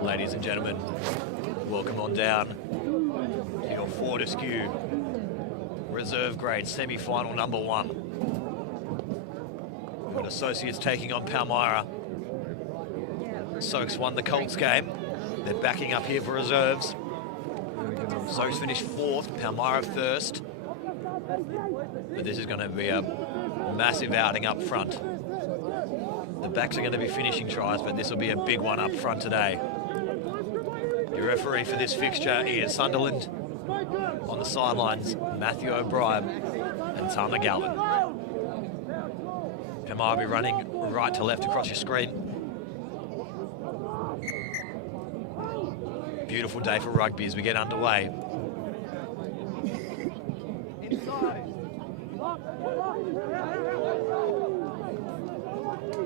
Ladies and gentlemen, welcome on down to your Fortescue reserve grade semi-final number 1. We've got Associates taking on Palmyra. Soaks won the Colts game. They're backing up here for reserves. Soaks finished 4th, Palmyra 1st. But this is going to be a massive outing up front. The backs are going to be finishing tries, but this will be a big one up front today. Your referee for this fixture is Sunderland. On the sidelines, Matthew O'Brien and Tama Galvin. Palmyra will be running right to left across your screen. Beautiful day for rugby as we get underway.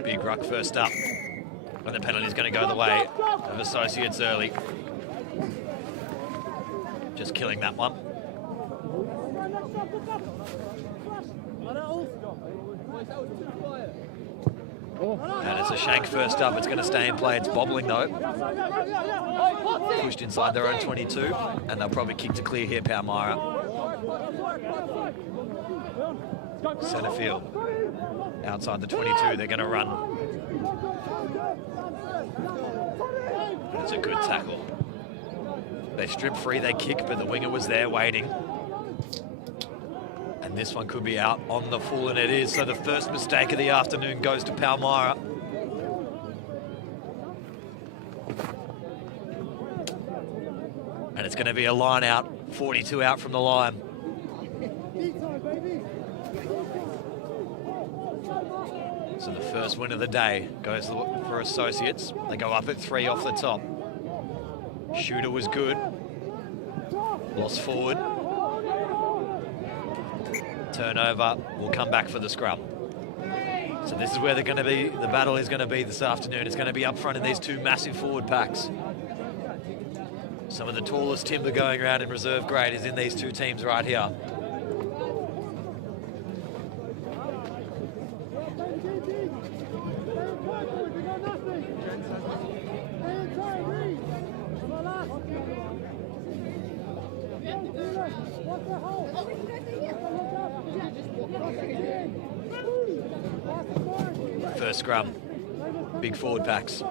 Big ruck first up. And the penalty is going to go the way of Associates early. Just killing that one. And it's a shank first up. It's going to stay in play. It's bobbling though. Pushed inside their own 22, and they'll probably kick to clear here, Palmyra. Centre field. Outside the 22, they're going to run. It's a good tackle. They strip free, they kick, but the winger was there waiting. And this one could be out on the full, and it is. So the first mistake of the afternoon goes to Palmyra. And it's going to be a line out, 42 out from the line. So the first win of the day goes for Associates. They go up at 3 off the top. Shooter was good. Lost forward. Turnover. Will come back for the scrum. So this is where they're going to be. The battle is going to be this afternoon. It's going to be up front in these two massive forward packs. Some of the tallest timber going around in reserve grade is in these two teams right here. First scrum, big forward packs.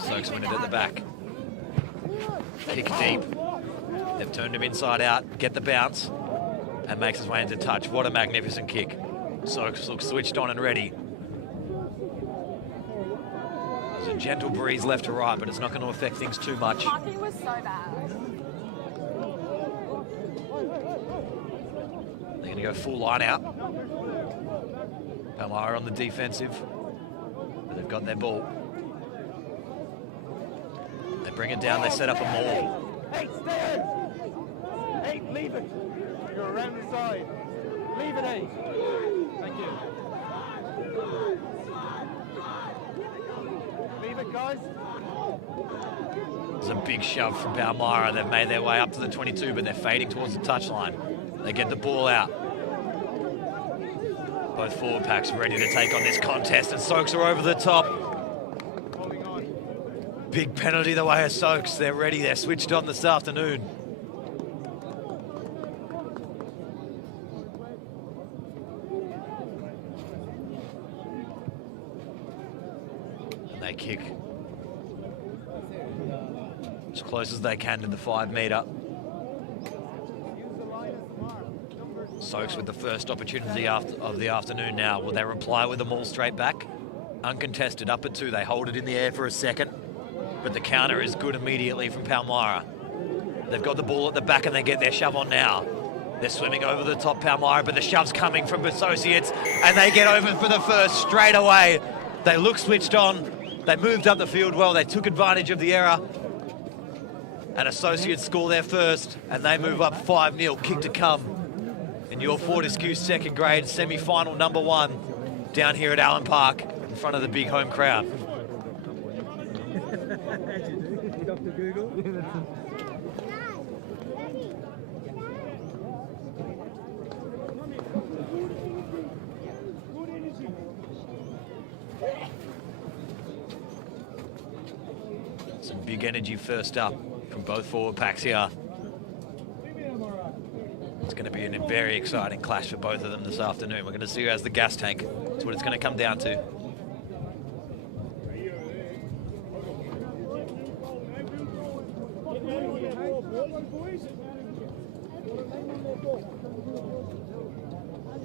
Soaks win it at the back. Kick deep. They've turned him inside out, get the bounce, and makes his way into touch. What a magnificent kick. Soaks looks switched on and ready. There's a gentle breeze left to right, but it's not going to affect things too much. Parking was so bad. They're going to go full line out. Palmyra on the defensive. But they've got their ball. They bring it down, they set up a maul. Hey, stay! Hey, leave it. You're around the side. Leave it, hey. Thank you. Leave it, guys. There's a big shove from Palmyra. They've made their way up to the 22, but they're fading towards the touchline. They get the ball out. Both forward packs ready to take on this contest, and Soaks are over the top. Big penalty the way of Soaks. They're ready. They're switched on this afternoon. And they kick as close as they can to the 5 metre. Soaks with the first opportunity of the afternoon now. Will they reply with them all straight back? Uncontested, up at 2. They hold it in the air for a second, but the counter is good immediately from Palmyra. They've got the ball at the back and they get their shove on now. They're swimming over the top, Palmyra, but the shove's coming from Associates, and they get over for the first straight away. They look switched on. They moved up the field well. They took advantage of the error. And Associates score their first, and they move up 5-0. Kick to come in your Fortescue second grade semi-final number 1 down here at Allen Park in front of the big home crowd. Dr. Google. Some big energy first up from both forward packs here. It's going to be a very exciting clash for both of them this afternoon. We're going to see who has the gas tank. That's what it's going to come down to.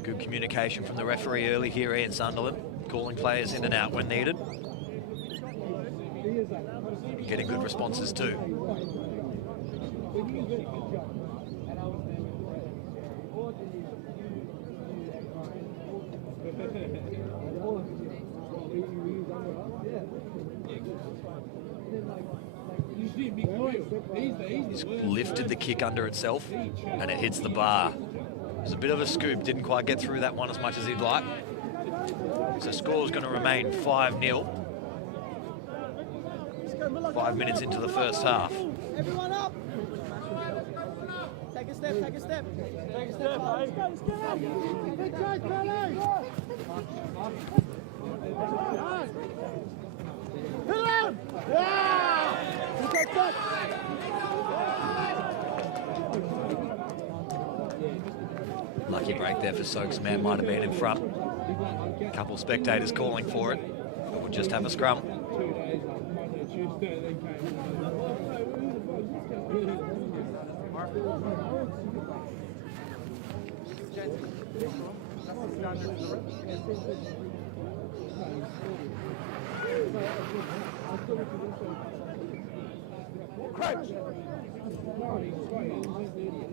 Good communication from the referee early here, Ian Sunderland, calling players in and out when needed. And getting good responses too. He's lifted the kick under itself and it hits the bar. It was a bit of a scoop, didn't quite get through that one as much as he'd like. So score's going to remain 5-0. 5 minutes into the first half. Everyone up! Take a step, take a step. Take a step, mate. Good try, Kelly! Hit him! Yeah! Lucky break there for Soaks. Man might have been in front. A couple spectators calling for it. We'll just have a scrum. Crouch.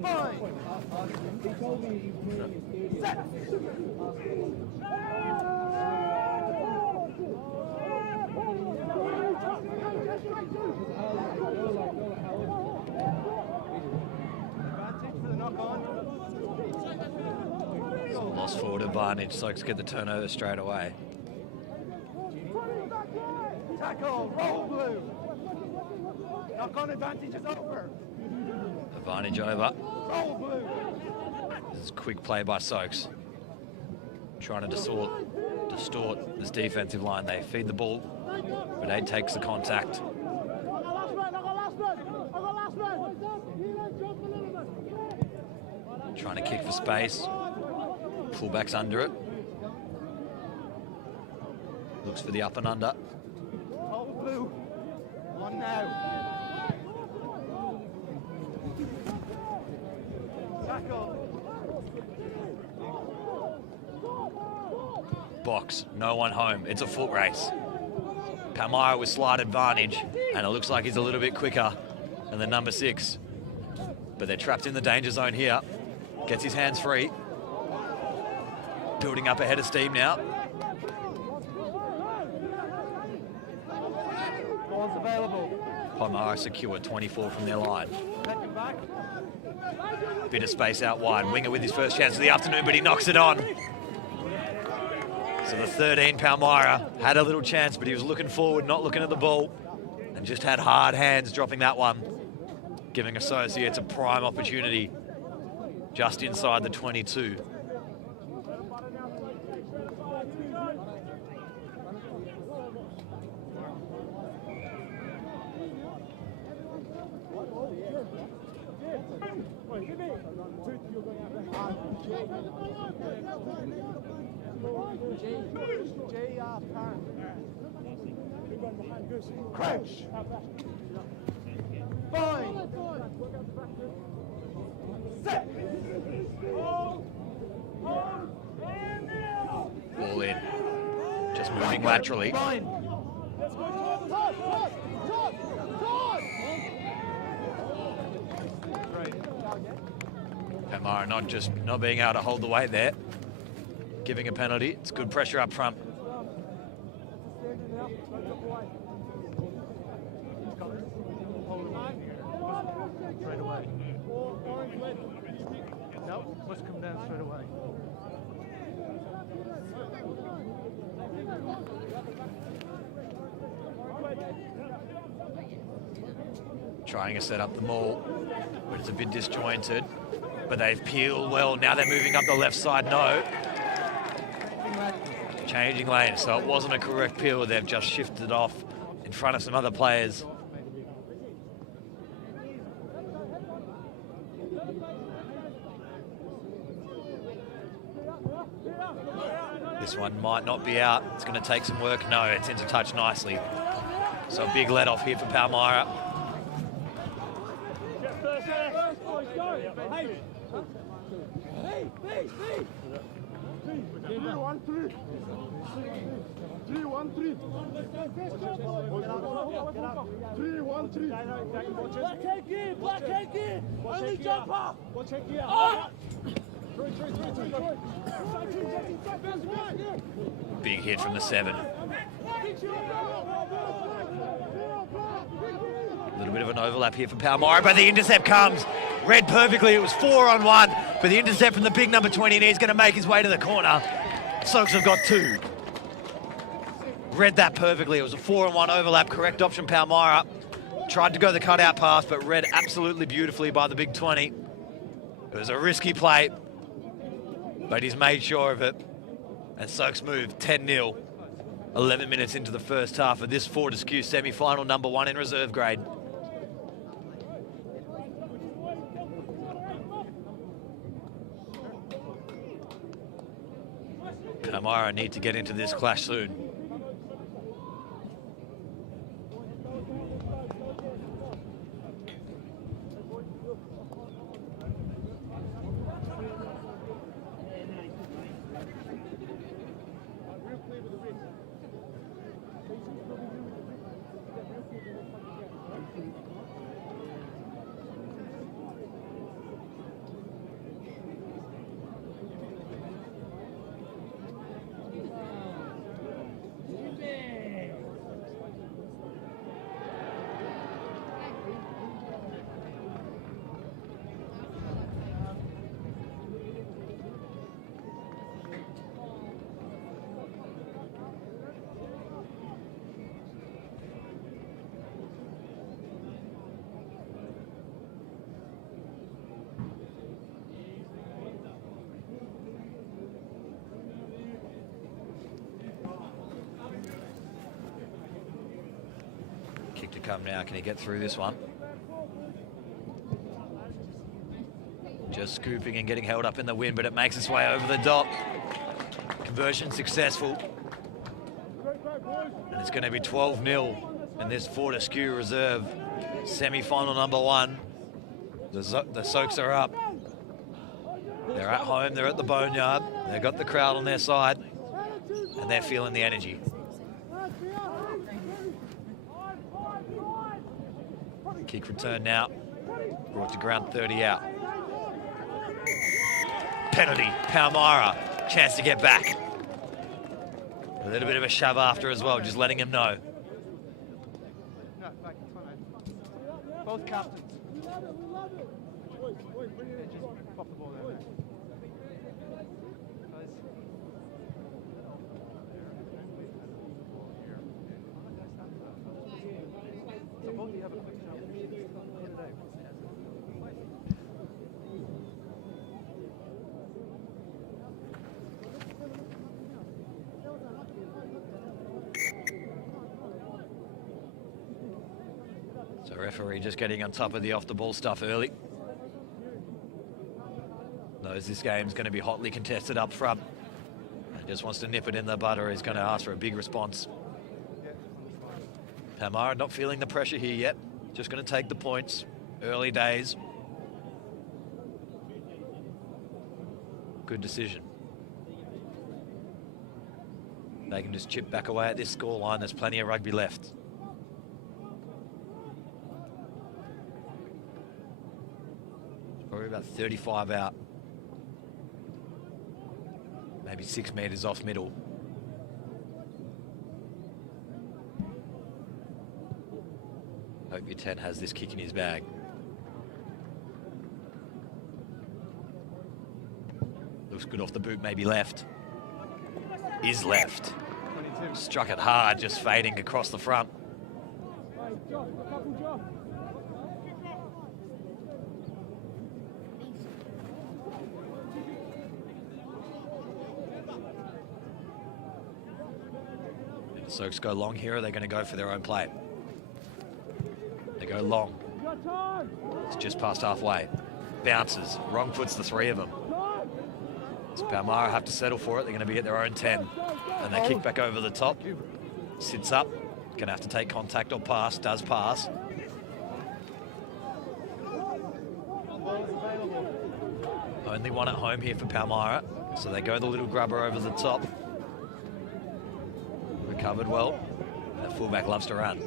Fine. Set. Lost forward advantage. Soaks get the turnover straight away. Tackle, roll blue. Knock on advantage is over. Advantage over. Roll blue. This is quick play by Soaks. Trying to distort this defensive line. They feed the ball, but Aid takes the contact. Trying to kick for space. Fullback's under it. Looks for the up and under. Roll blue. On now. Tackle. Box, no one home. It's a foot race. Palmyra with slight advantage, and it looks like he's a little bit quicker than the number 6. But they're trapped in the danger zone here. Gets his hands free. Building up ahead of steam now. Ball's available. Palmyra secure, 24 from their line. Second back. Bit of space out wide. Winger with his first chance of the afternoon, but he knocks it on. So the 13, Palmyra, had a little chance, but he was looking forward, not looking at the ball, and just had hard hands dropping that one, giving Associates a prime opportunity just inside the 22. Crouch. Fine. Set. Ball in. Just moving laterally. Fine. Palmyra not being able to hold the weight there. Giving a penalty. It's good pressure up front. Straight away. No, must come down straight away. Trying to set up the maul, but it's a bit disjointed. But they've peeled well. Now they're moving up the left side. No. Changing lane, so it wasn't a correct peel. They've just shifted off in front of some other players. This one might not be out. It's going to take some work. No, it's into touch nicely. So a big let off here for Palmyra. Big hit from the 7. A little bit of an overlap here for Palmyra, but the intercept comes. Read perfectly. It was 4-on-1, but the intercept from the big number 20, and he's going to make his way to the corner. Soaks have got 2. Read that perfectly. It was a 4-on-1 overlap. Correct option, Palmyra. Tried to go the cutout pass, but read absolutely beautifully by the big 20. It was a risky play, but he's made sure of it. And Soaks move 10-0. 11 minutes into the first half of this Fortescue semi-final, number 1 in reserve grade. Palmyra need to get into this clash soon. Kick to come now. Can he get through this one? Just scooping and getting held up in the wind, but it makes its way over the dot. Conversion successful. And it's going to be 12-0 in this Fortescue Reserve semi-final number 1. The Soaks are up. They're at home. They're at the Boneyard. They've got the crowd on their side, and they're feeling the energy. Kick return now. Brought to ground 30 out. Penalty, Palmyra. Chance to get back. A little bit of a shove after as well, just letting him know. Both captains. Just pop the ball there. So both of you have a quick shot. So referee just getting on top of the off-the-ball stuff early. Knows this game's going to be hotly contested up front. And just wants to nip it in the bud, or he's going to ask for a big response. Palmyra not feeling the pressure here yet. Just going to take the points. Early days. Good decision. They can just chip back away at this scoreline. There's plenty of rugby left. Probably about 35 out. Maybe 6 metres off middle. Hope your 10 has this kick in his bag. Looks good off the boot, maybe left. Is left. 22. Struck it hard, just fading across the front. Soaks go long here, or are they going to go for their own play? They go long. It's just past halfway. Bounces. Wrong foots the 3 of them. So Palmyra have to settle for it. They're going to be at their own 10. And they kick back over the top. Sits up. Going to have to take contact or pass. Does pass. Only one at home here for Palmyra. So they go the little grubber over the top. Recovered well. And the fullback loves to run.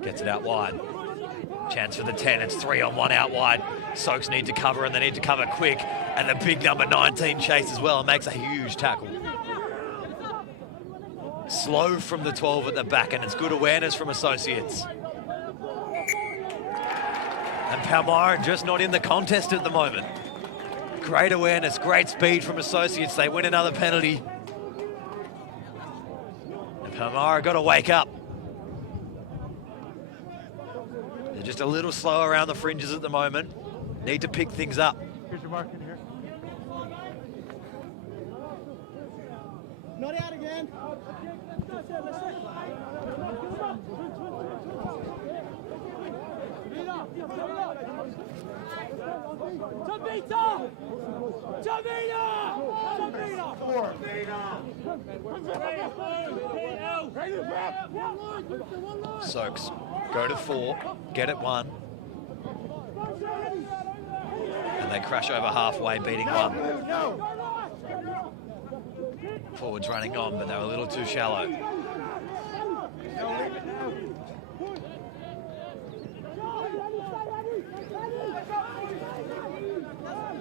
Gets it out wide. Chance for the 10. It's 3-on-1 out wide. Soaks need to cover, and they need to cover quick. And the big number 19 chases well and makes a huge tackle. Slow from the 12 at the back, and it's good awareness from Associates. And Palmyra just not in the contest at the moment. Great awareness, great speed from Associates. They win another penalty. And Palmyra got to wake up. They're just a little slow around the fringes at the moment. Need to pick things up. Here's your mark in here. Not out again. Soaks go to 4, get it 1. And they crash over halfway, beating 1. Forwards running on, but they're a little too shallow.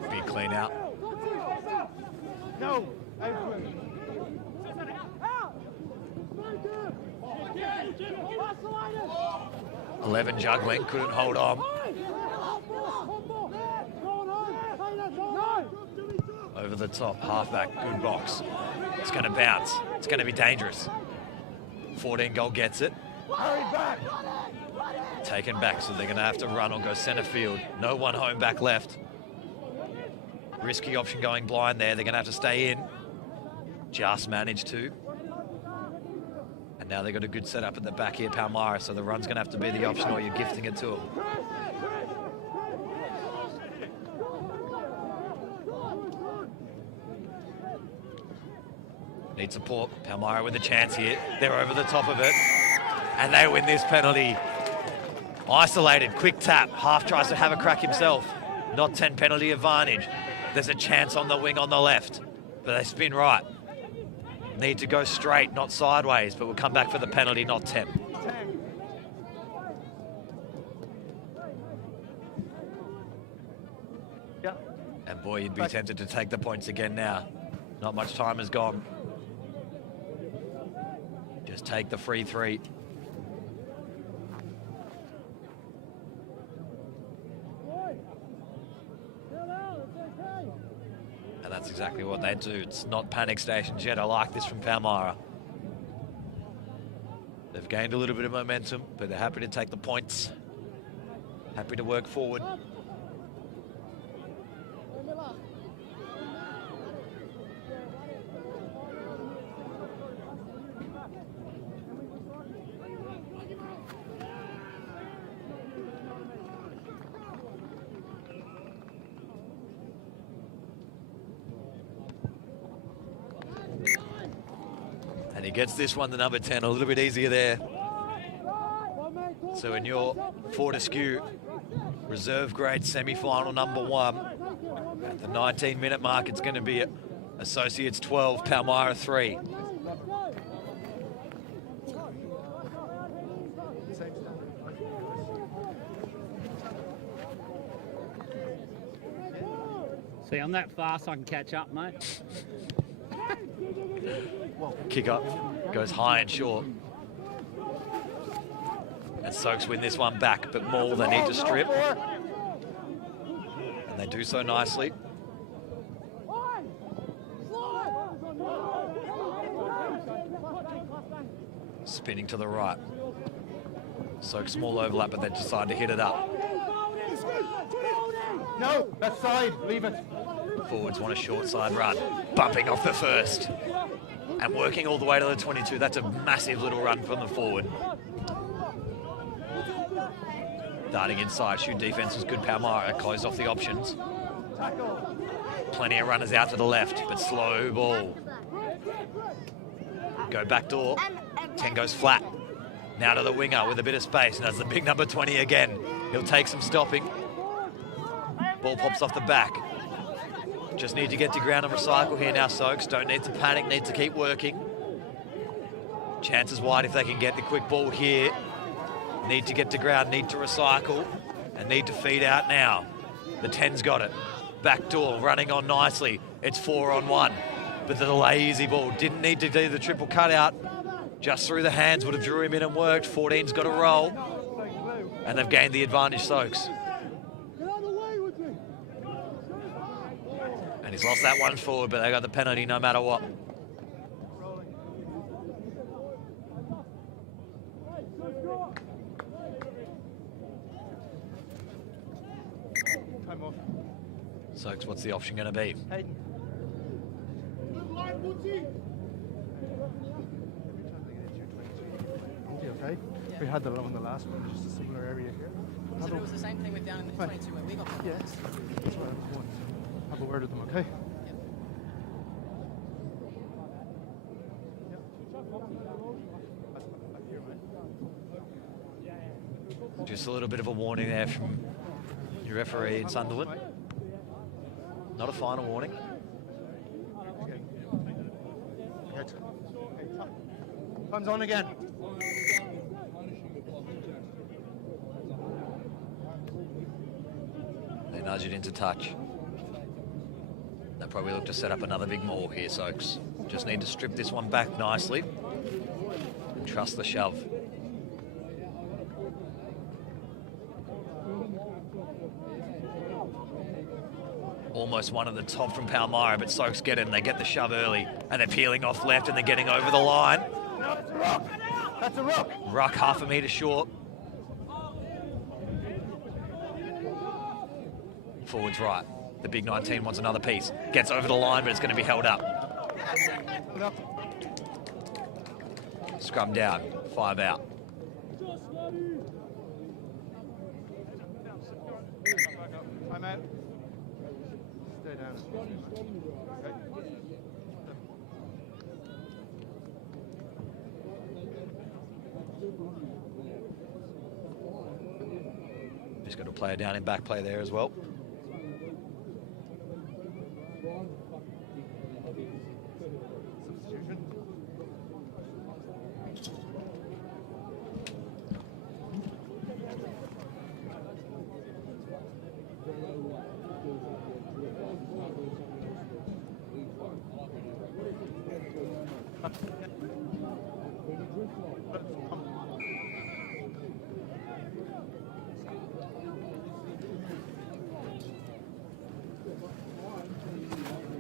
Big clean out. No. 11 juggling, couldn't hold on. Over the top, halfback, good box. It's going to bounce. It's going to be dangerous. 14 goal gets it. Hurry back. Taken back, so they're going to have to run or go centre field. No one home back left. Risky option going blind there. They're going to have to stay in. Just managed to. And now they've got a good setup at the back here, Palmyra, so the run's going to have to be the option or you're gifting it to them. Need support. Palmyra with a chance here. They're over the top of it. And they win this penalty. Isolated, quick tap. Half tries to have a crack himself. Not 10 penalty advantage. There's a chance on the wing on the left. But they spin right. Need to go straight, not sideways. But we'll come back for the penalty, not 10. Yeah. And boy, you'd be tempted to take the points again now. Not much time has gone. Just take the free 3. And that's exactly what they do. It's not panic stations yet. I like this from Palmyra. They've gained a little bit of momentum, but they're happy to take the points. Happy to work forward. And he gets this one, the number 10, a little bit easier there. So in your Fortescue reserve grade semi-final number 1, at the 19-minute mark, it's going to be Associates 12, Palmyra 3. See, I'm that fast I can catch up, mate. Kick up, goes high and short. And Soaks win this one back, but Maul, they need to strip. And they do so nicely. Spinning to the right. Soaks small overlap, but they decide to hit it up. No, that side, leave it. Forwards want a short side run. Bumping off the first. And working all the way to the 22. That's a massive little run from the forward. Darting inside. Shoot defense was good. Palmyra closed off the options. Plenty of runners out to the left, but slow ball. Go back door. 10 goes flat. Now to the winger with a bit of space, and that's the big number 20 again. He'll take some stopping. Ball pops off the back. Just need to get to ground and recycle here now, Soaks. Don't need to panic, need to keep working. Chances wide if they can get the quick ball here. Need to get to ground, need to recycle, and need to feed out now. The 10's got it. Back door, running on nicely. It's 4-on-1, but the lazy ball didn't need to do the triple cutout. Just through the hands would have drew him in and worked. 14's got a roll, and they've gained the advantage, Soaks. And he's lost that one forward, but they got the penalty no matter what. Soaks, what's the option going to be? Hayden. Okay. Yeah. We had that on the last one, just a similar area here. So it was the same thing with down in the 22 when we got that. Yes. That's why I was going to have a word with them, okay? Just a little bit of a warning there from your referee in Sunderland. Not a final warning. Time's on again. They nudge it into touch. They'll probably look to set up another big maul here, Soaks. Just need to strip this one back nicely and trust the shove. Almost one at the top from Palmyra, but Soaks get it and they get the shove early, and they're peeling off left and they're getting over the line. No, it's a rock. That's a rock. Ruck half a metre short. Forwards right. The big 19 wants another piece. Gets over the line, but it's going to be held up. Scrum down. 5 out. I'm out. Stay down. Okay. Just got a player down in back play there as well.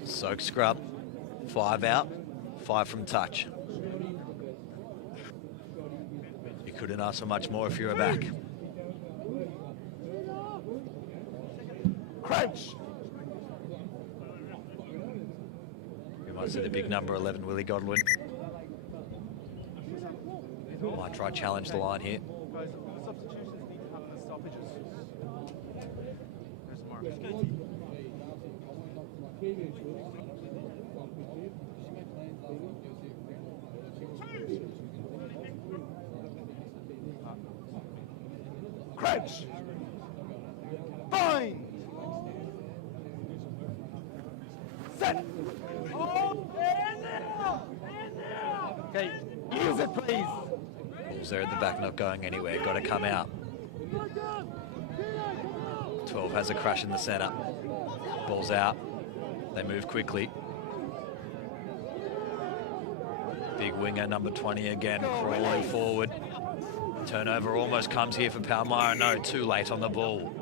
Soak scrub, 5 out, 5 from touch. You couldn't ask for much more if you were back. Crunch. We might see the big number 11, Willie Godwin. Might try challenge the line here. Guys, the substitutions need to happen as stoppages. There's Mark. Crunch. Fine. Set. Okay, use it, please. Ball's there at the back, not going anywhere. Got to come out. 12 has a crash in the centre. Ball's out. They move quickly. Big winger, number 20 again, crawling forward. Turnover almost comes here for Palmyra. No, too late on the ball.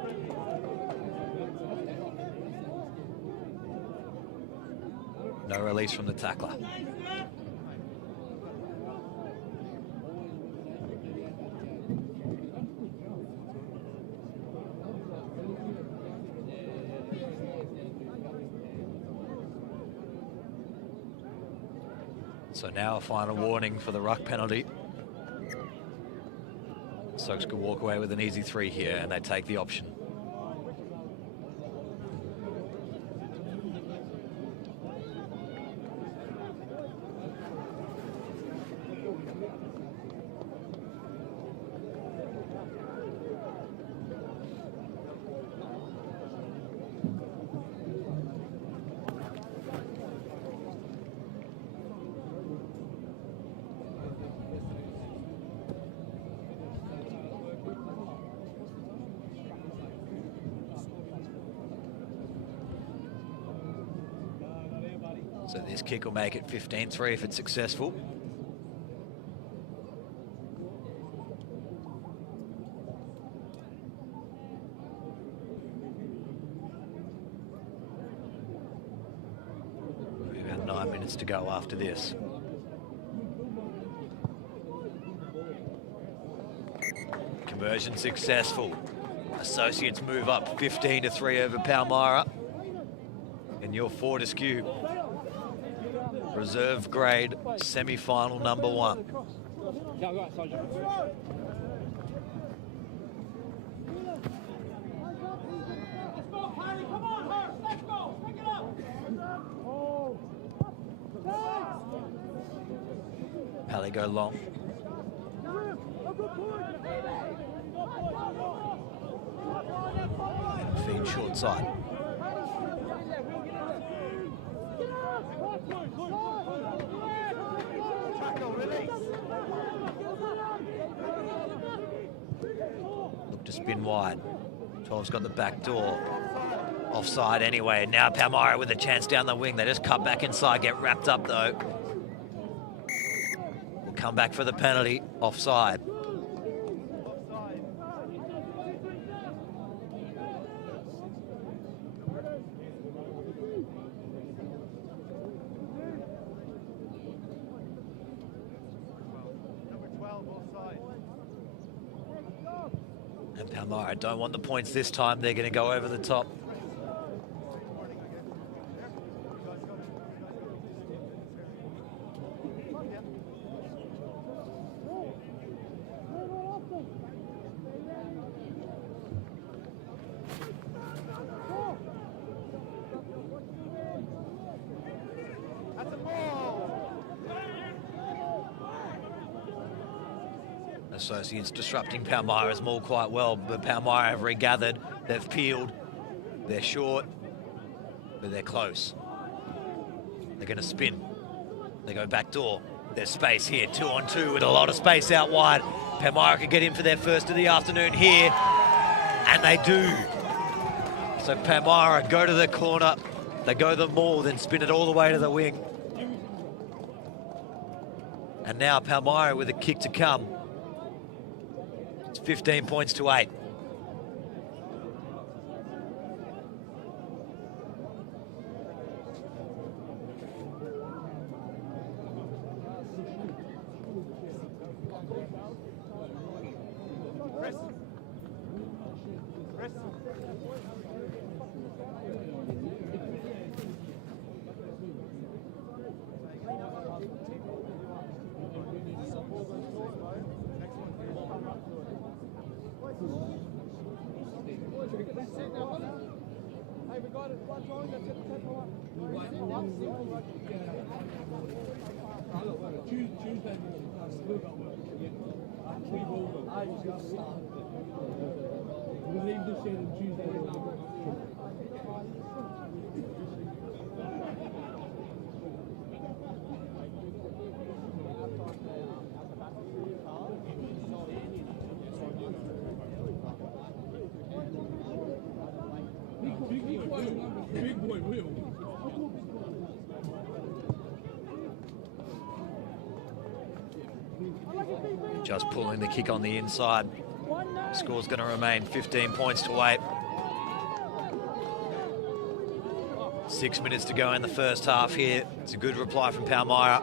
No release from the tackler. So now a final warning for the ruck penalty. Soaks could walk away with an easy 3 here, and they take the option. So this kick will make it 15-3 if it's successful. About 9 minutes to go after this. Conversion successful. Associates move up 15-3 over Palmyra. And your Fortescue reserve grade semi-final number 1. Pally go long. Feed short side. Look to spin wide. 12's got the back door. Offside anyway. Now Palmyra with a chance down the wing. They just cut back inside, get wrapped up though. Will come back for the penalty. Offside. And Palmyra don't want the points this time. They're going to go over the top. Associates disrupting Palmyra's maul quite well, but Palmyra have regathered. They've peeled. They're short, but they're close. They're going to spin. They go back door. There's space here, 2-on-2 with a lot of space out wide. Palmyra could get in for their first of the afternoon here, and they do. So Palmyra go to the corner. They go the maul, then spin it all the way to the wing. And now Palmyra with a kick to come. It's 15 points to 8. Just pulling the kick on the inside. Score's going to remain 15 points to 8. 6 minutes to go in the first half here. It's a good reply from Palmyra.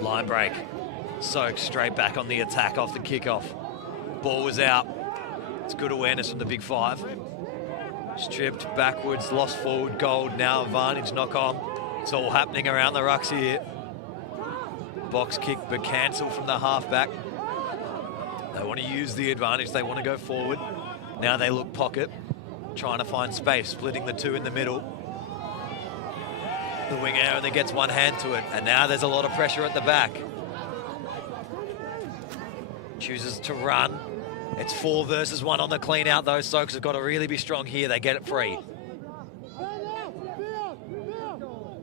Line break. Soaked straight back on the attack off the kickoff. Ball was out. It's good awareness from the big 5. Stripped backwards, lost forward, gold, now advantage, knock on. It's all happening around the rucks here. Box kick, but cancel from the halfback. They want to use the advantage, they want to go forward. Now they look pocket, trying to find space, splitting the two in the middle. The winger only gets one hand to it, and now there's a lot of pressure at the back. Chooses to run. It's 4 versus 1 on the clean out, though. Soaks have got to really be strong here. They get it free.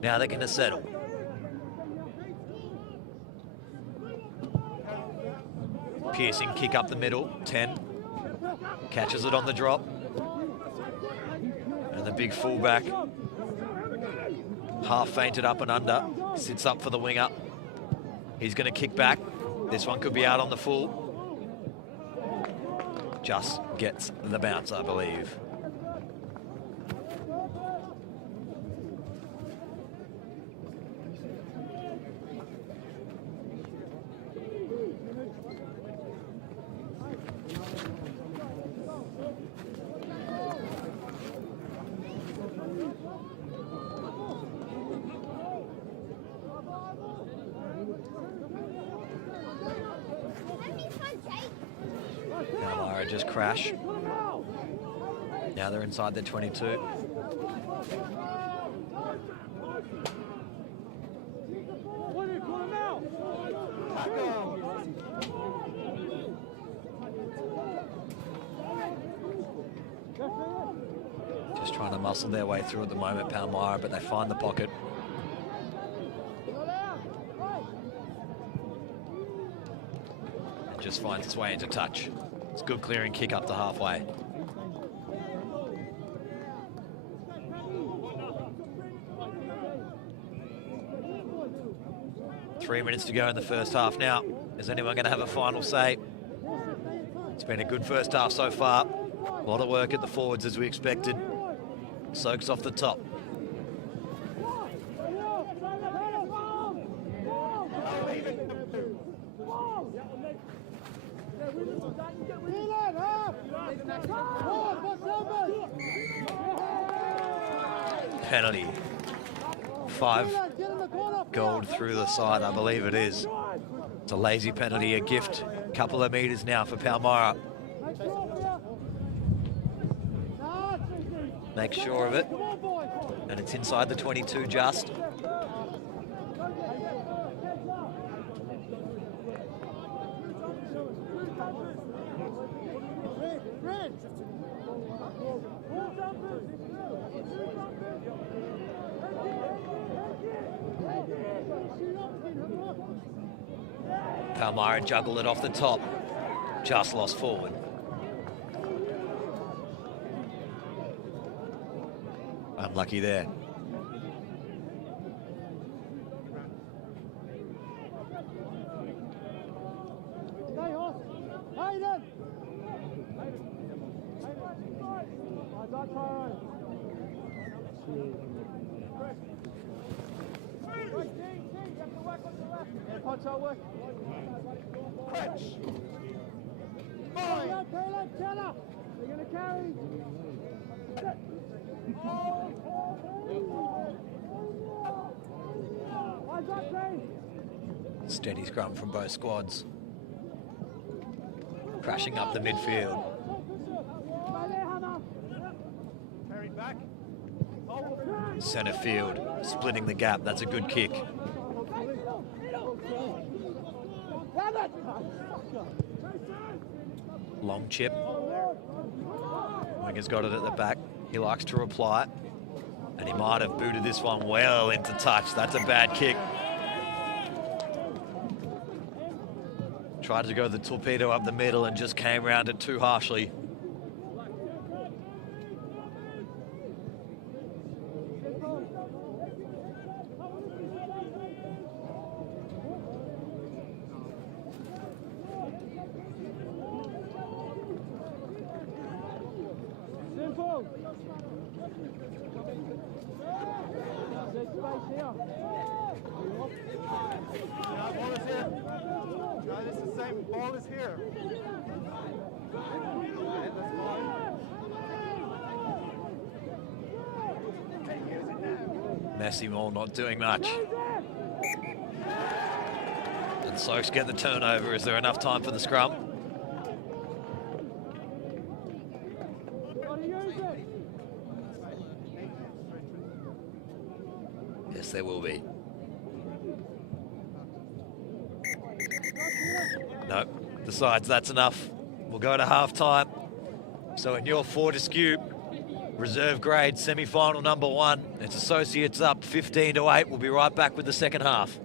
Now they're going to settle. Piercing kick up the middle, 10. Catches it on the drop. And the big fullback, half fainted up and under, sits up for the winger. He's going to kick back. This one could be out on the full. Just gets the bounce, I believe. Palmyra just crash. Now they're inside the 22. Just trying to muscle their way through at the moment, Palmyra, but they find the pocket. And just finds its way into touch. It's good clearing kick up to halfway. Three minutes to go in the first half now. Is anyone going to have a final say? It's been a good first half so far. A lot of work at the forwards as we expected. Soaks off the top. Penalty. 5 gold through the side, I believe it is. It's a lazy penalty, a gift. Couple of meters now for Palmyra. Make sure of it. And it's inside the 22 just. Palmyra juggled it off the top. Just lost forward. Unlucky there. Steady scrum from both squads. Crashing up the midfield. Centre field, splitting the gap. That's a good kick. Long chip. Winger's got it at the back. He likes to reply. And he might have booted this one well into touch. That's a bad kick. Tried to go the torpedo up the middle and just came around it too harshly. Messy Mall not doing much. And Soaks get the turnover. Is there enough time for the scrum? Yeah, Yes, there will be. No, decides that's enough. We'll go to half-time. So in your Fortescue reserve grade semi-final number 1, it's Associates up 15-8. We'll be right back with the second half.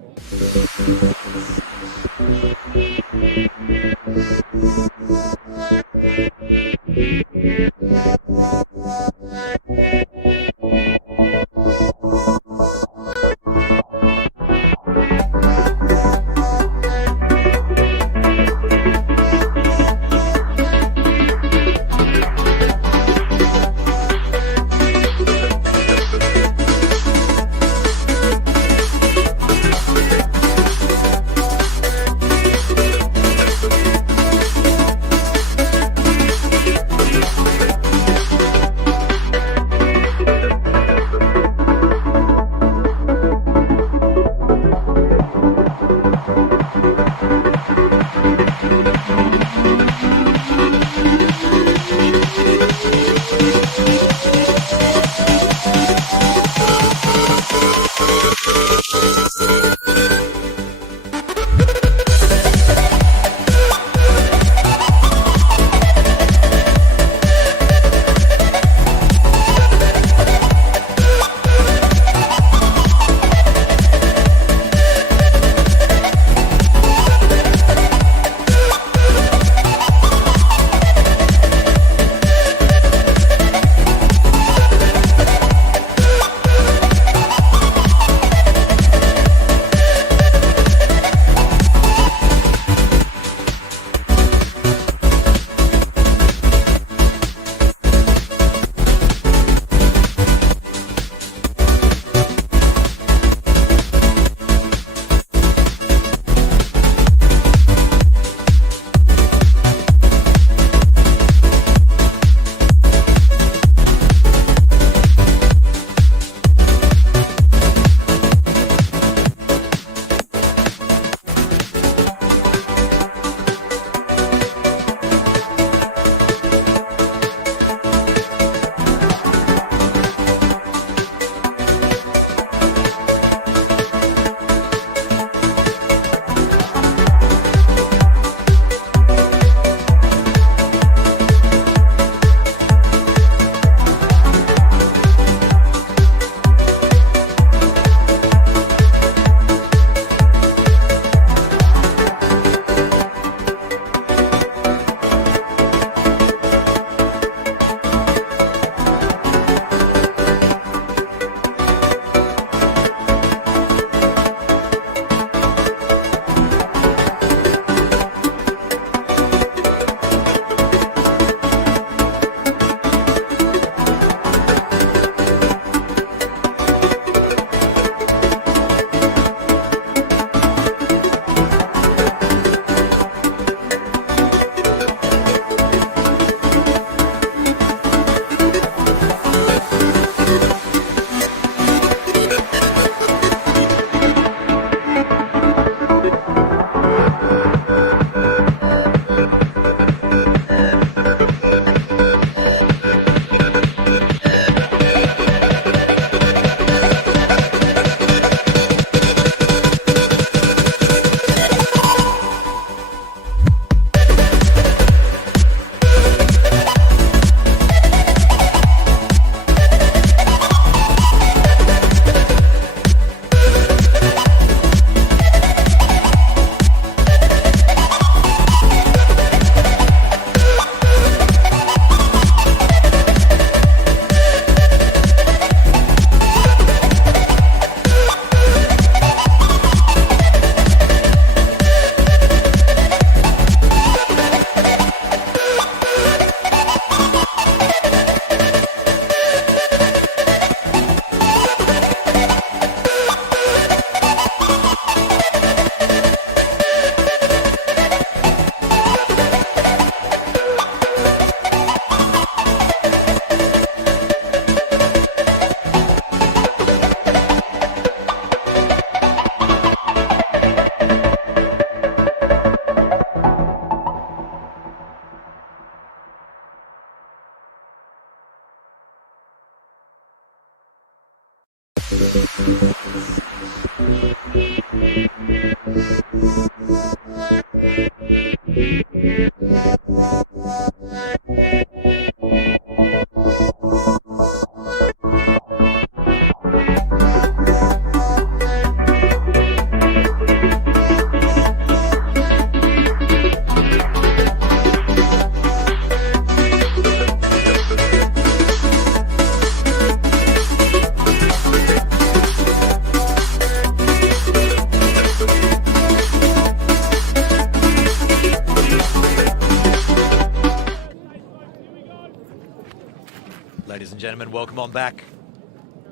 Ladies and gentlemen, welcome on back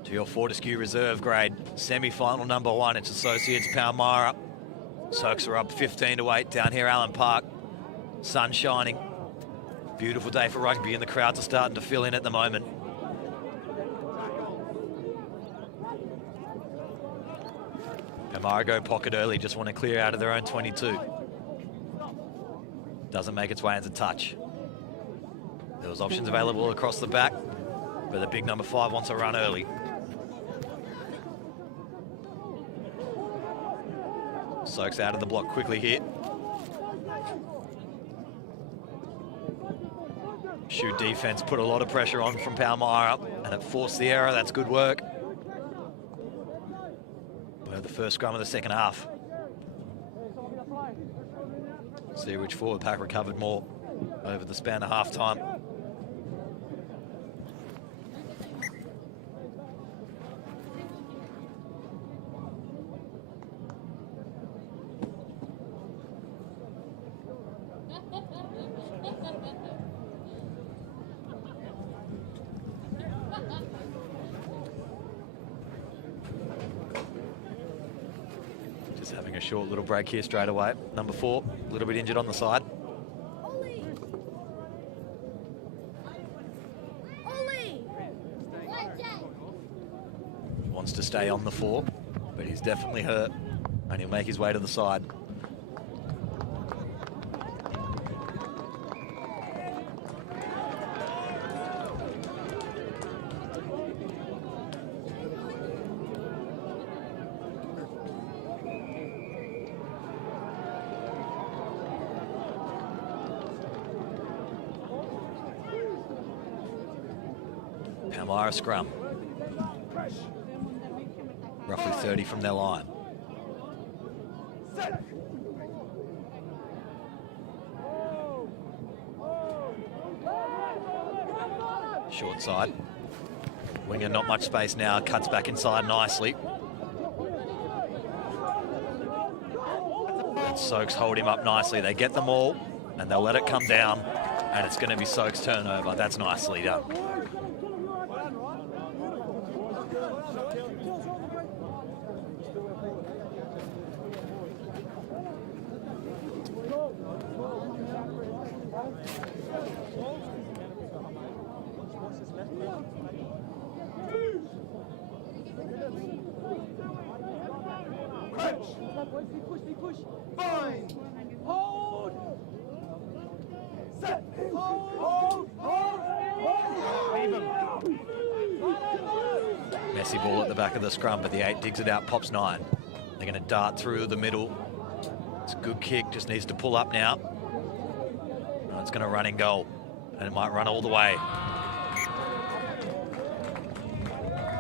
to your Fortescue Reserve Grade semi-final number 1. It's Associates Palmyra. Soaks are up 15-8 down here, Allen Park. Sun shining. Beautiful day for rugby, and the crowds are starting to fill in at the moment. Palmyra go pocket early, just want to clear out of their own 22. Doesn't make its way into touch. There was options available across the back, but the big number 5 wants to run early. Soaks out of the block quickly here. Shoot defense put a lot of pressure on from Palmyra, and it forced the error. That's good work. But the first scrum of the second half. See which forward pack recovered more over the span of half time. Having a short little break here straight away. Number 4, a little bit injured on the side. Wants to stay on the 4, but he's definitely hurt, and he'll make his way to the side. Palmyra scrum. Roughly 30 from their line. Short side. Winger, not much space now, cuts back inside nicely. And Soaks hold him up nicely. They get them all, and they'll let it come down, and it's going to be Soaks' turnover. That's nicely done. Push. Fine. Hold. Set. Hold. Leave him. Messy ball at the back of the scrum, but the 8 digs it out, pops 9. They're going to dart through the middle. It's a good kick, just needs to pull up now. Oh, it's going to run in goal, and it might run all the way.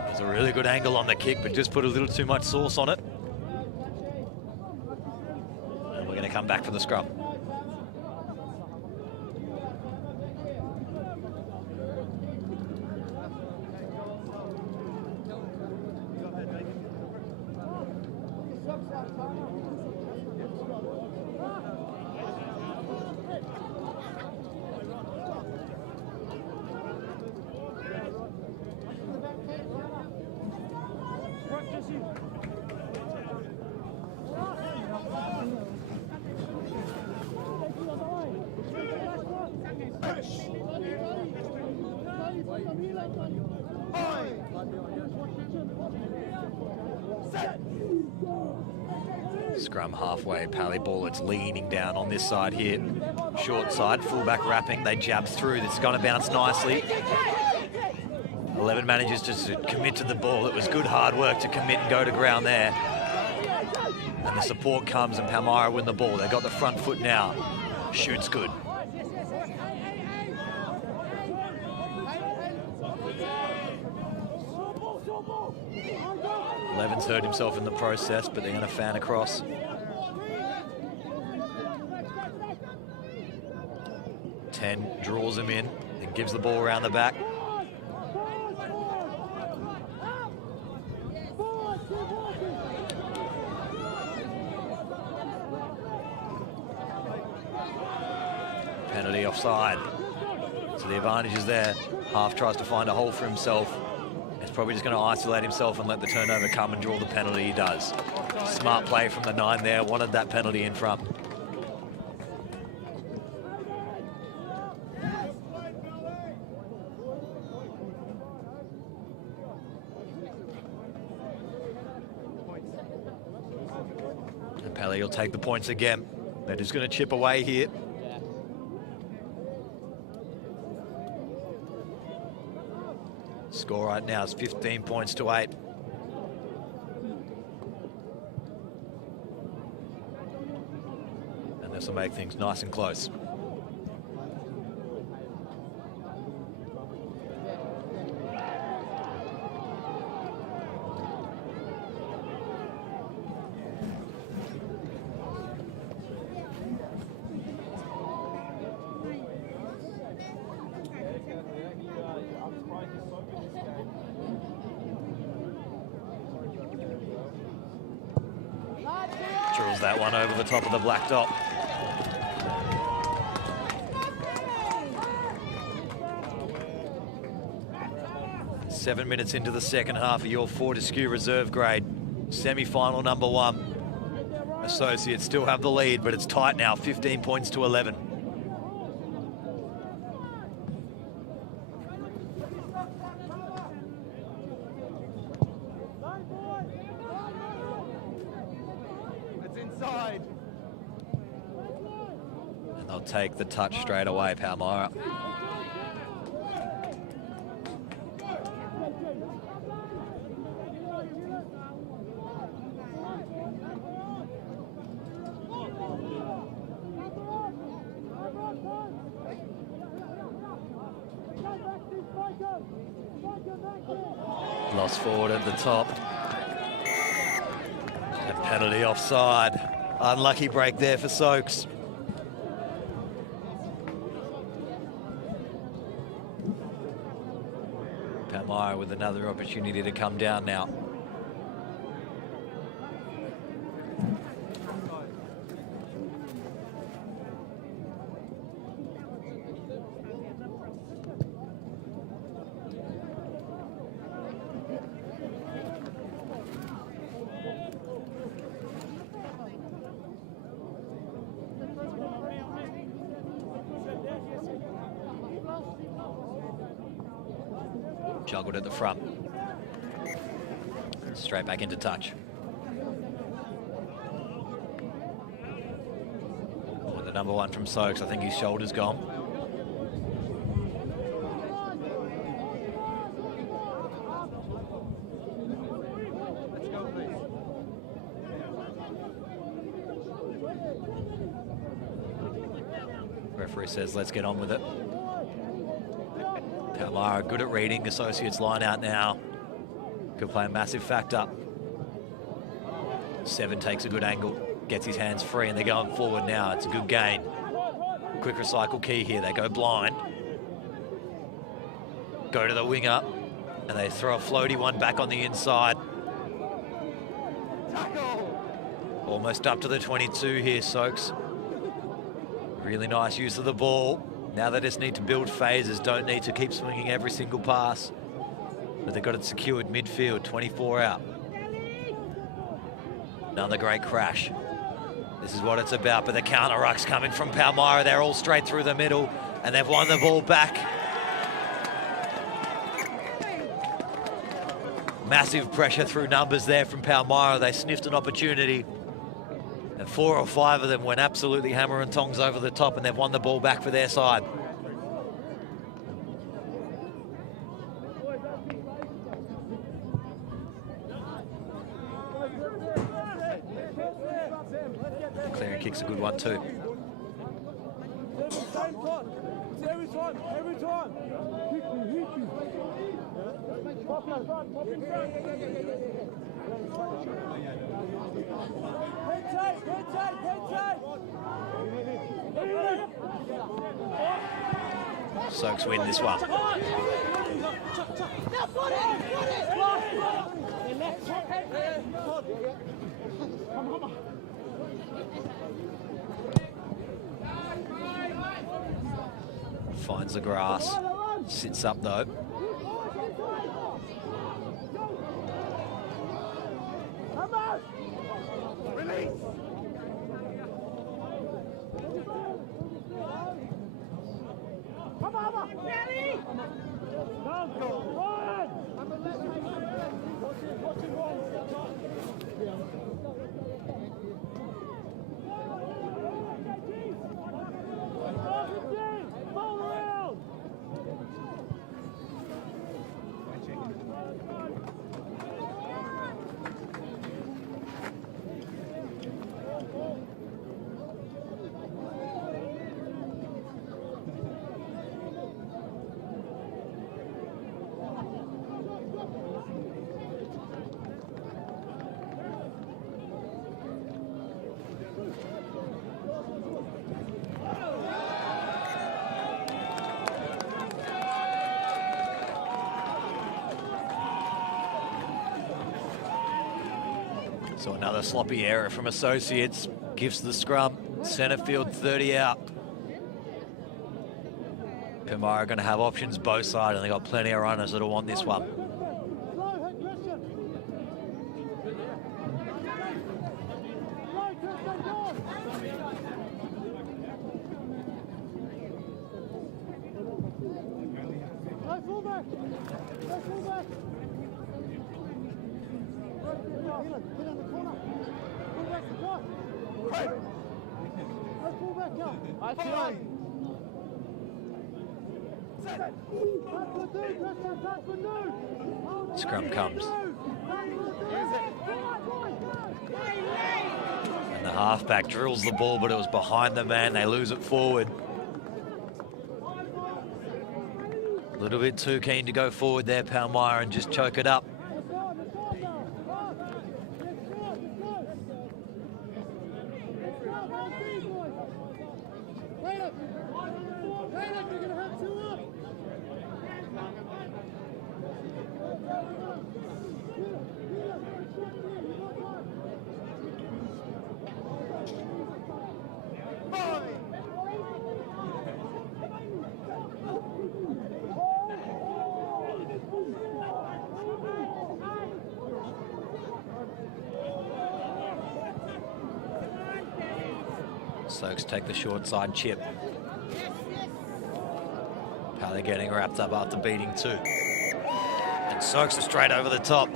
There's a really good angle on the kick, but just put a little too much sauce on it. And we're going to come back for the scrum. Scrum halfway, Pally ball, it's leaning down on this side here. Short side, fullback wrapping, they jab through, this is going to bounce nicely. 11 manages to commit to the ball. It was good hard work to commit and go to ground there. And the support comes and Palmyra win the ball. They got the front foot now. Shoots good. 11's hurt himself in the process, but they're going to fan across. Ten draws him in and gives the ball around the back. Penalty offside. So the advantage is there. Half tries to find a hole for himself. He's probably just going to isolate himself and let the turnover come and draw the penalty. He does. Smart play from the 9 there. Wanted that penalty in front. And Pelly will take the points again. They're just going to chip away here. Score right now is 15 points to 8. And this will make things nice and close. Drills that one over the top of the black dot. Seven minutes into the second half of your Fortescue reserve grade. Semi-final number 1. Associates still have the lead, but it's tight now, 15 points to 11. And they'll take the touch straight away, Palmyra. Lost forward at the top. And penalty offside. Unlucky break there for Soaks. Palmyra with another opportunity to come down now. Juggled at the front. Straight back into touch. Oh, the number 1 from Soaks, I think his shoulder's gone. Referee says, let's get on with it. Palmyra good at reading. Associates line out now. Could play a massive factor. 7 takes a good angle. Gets his hands free and they're going forward now. It's a good gain. Quick recycle key here. They go blind. Go to the winger. And they throw a floaty one back on the inside. Almost up to the 22 here, Soaks. Really nice use of the ball. Now they just need to build phases, don't need to keep swinging every single pass. But they've got it secured midfield, 24 out. Another great crash. This is what it's about, but the counter ruck's coming from Palmyra. They're all straight through the middle, and they've won the ball back. Massive pressure through numbers there from Palmyra. They sniffed an opportunity. And 4 or 5 of them went absolutely hammer and tongs over the top, and they've won the ball back for their side. kick's a good one too. Same time. Every time. Every time. Hit you. Pop in front. Head tight. Soaks win this one. Finds the grass, sits up though. Release. Come on, Nelly! Go, run! Fall around! So another sloppy error from Associates gives the scrum. Centre field 30 out. Palmyra going to have options both sides, and they got plenty of runners that'll want this one. Scrum comes. And the halfback drills the ball, but it was behind the man. They lose it forward. A little bit too keen to go forward there, Palmyra, and just choke it up. Stokes take the short side chip. How they're getting wrapped up after beating two. And Stokes is straight over the top.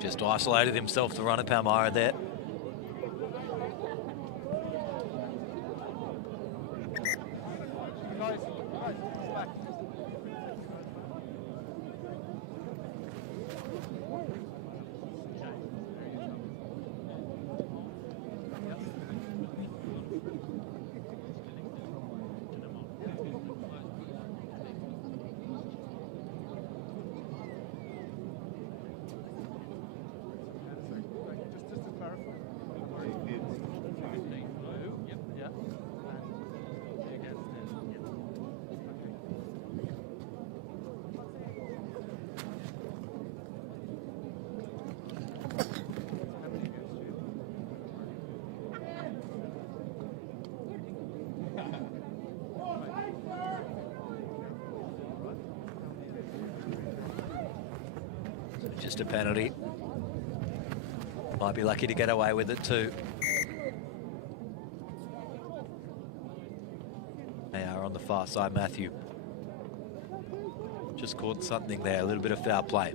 Just isolated himself to run at Palmyra there. Just a penalty. Might be lucky to get away with it too. They are on the far side, Matthew. Just caught something there, a little bit of foul play.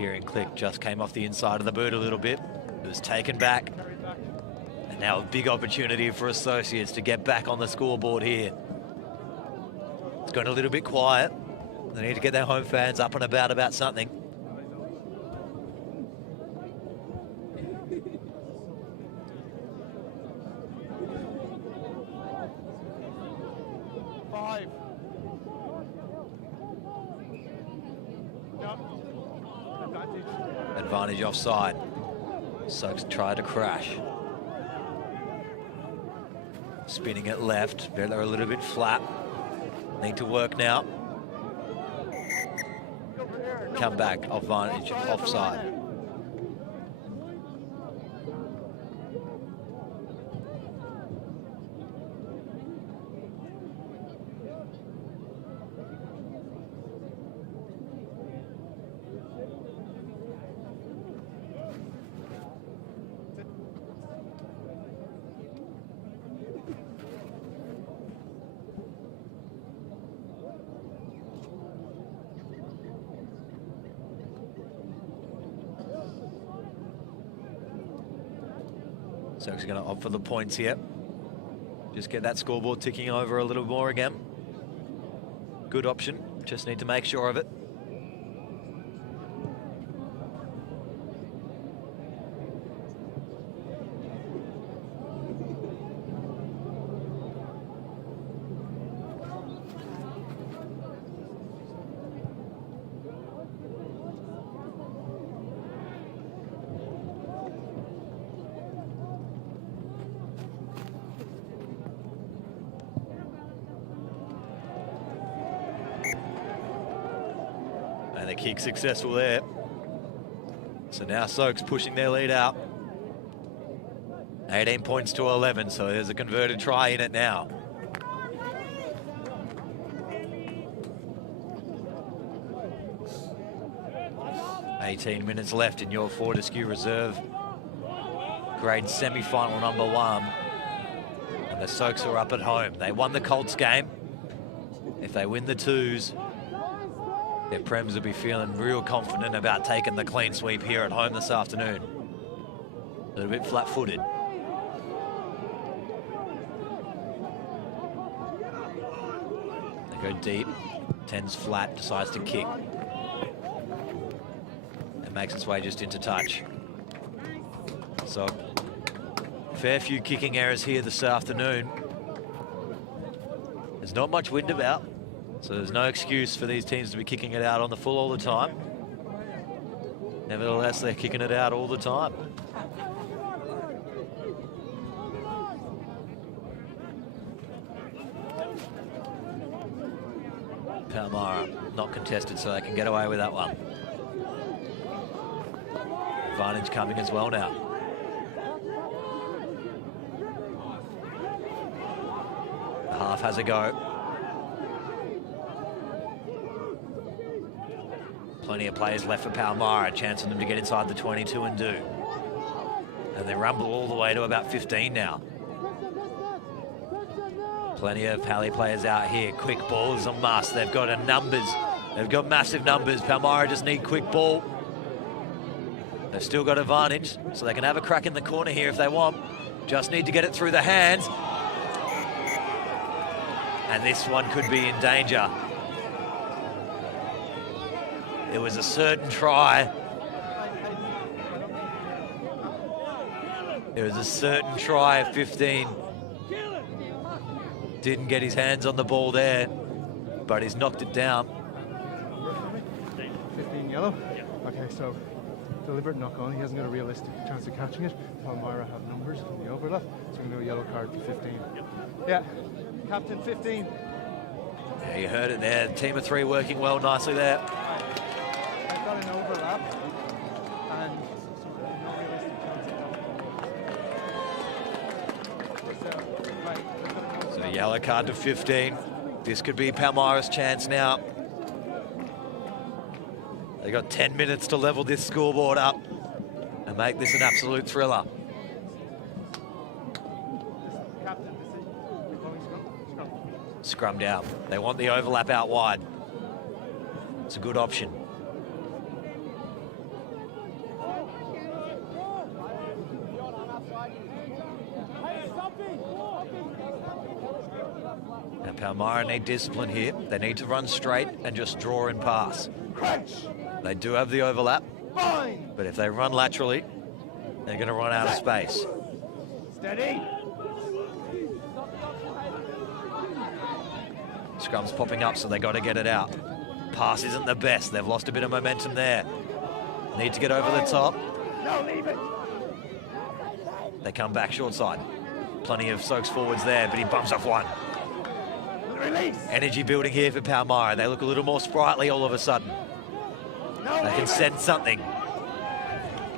Kieran Click just came off the inside of the boot a little bit. It was taken back. And now a big opportunity for Associates to get back on the scoreboard here. It's gone a little bit quiet. They need to get their home fans up and about something. Advantage offside. Suggs tried to crash. Spinning it left. They're a little bit flat. Need to work now. Come back, advantage, offside. So he's going to opt for the points here. Just get that scoreboard ticking over a little more again. Good option. Just need to make sure of it. The kick successful there. So now Soaks pushing their lead out. 18 points to 11, so there's a converted try in it now. $18 minutes left in your Fortescue Reserve grade semi-final number 1. And the Soaks are up at home. They won the Colts game. If they win the twos, their Prems will be feeling real confident about taking the clean sweep here at home this afternoon. A little bit flat-footed. They go deep. 10's flat, decides to kick. It makes its way just into touch. So, fair few kicking errors here this afternoon. There's not much wind about. So there's no excuse for these teams to be kicking it out on the full all the time. Nevertheless, they're kicking it out all the time. Palmyra not contested, so they can get away with that one. Advantage coming as well now. The half has a go. Plenty of players left for Palmyra, a chance for them to get inside the 22 and do. And they rumble all the way to about 15 now. Plenty of Pally players out here. Quick ball is a must. They've got numbers. They've got massive numbers. Palmyra just need quick ball. They've still got advantage, so they can have a crack in the corner here if they want. Just need to get it through the hands. And this one could be in danger. It was a certain try. It was a certain try at 15. Didn't get his hands on the ball there, but he's knocked it down. 15 yellow? Yeah. Okay, so deliberate knock on. He hasn't got a realistic chance of catching it. Palmyra have numbers in the overlap, so I'm going to do a yellow card for 15. Yep. Yeah, captain 15. Yeah, you heard it there. Team of 3 working well nicely there. Got an overlap and no realistic chance. So yellow card to 15. This could be Palmyra's chance now. They got 10 minutes to level this scoreboard up and make this an absolute thriller. Scrummed out. They want the overlap out wide. It's a good option. Palmyra need discipline here. They need to run straight and just draw and pass. Crunch. They do have the overlap, Fine. but if they run laterally, they're going to run out of space. Steady. Scrum's popping up, so they got to get it out. Pass isn't the best. They've lost a bit of momentum there. Need to get over the top. No, leave it. They come back short side. Plenty of Soaks forwards there, but he bumps off one. Release. Energy building here for Palmyra. They look a little more sprightly all of a sudden. No, They can sense something.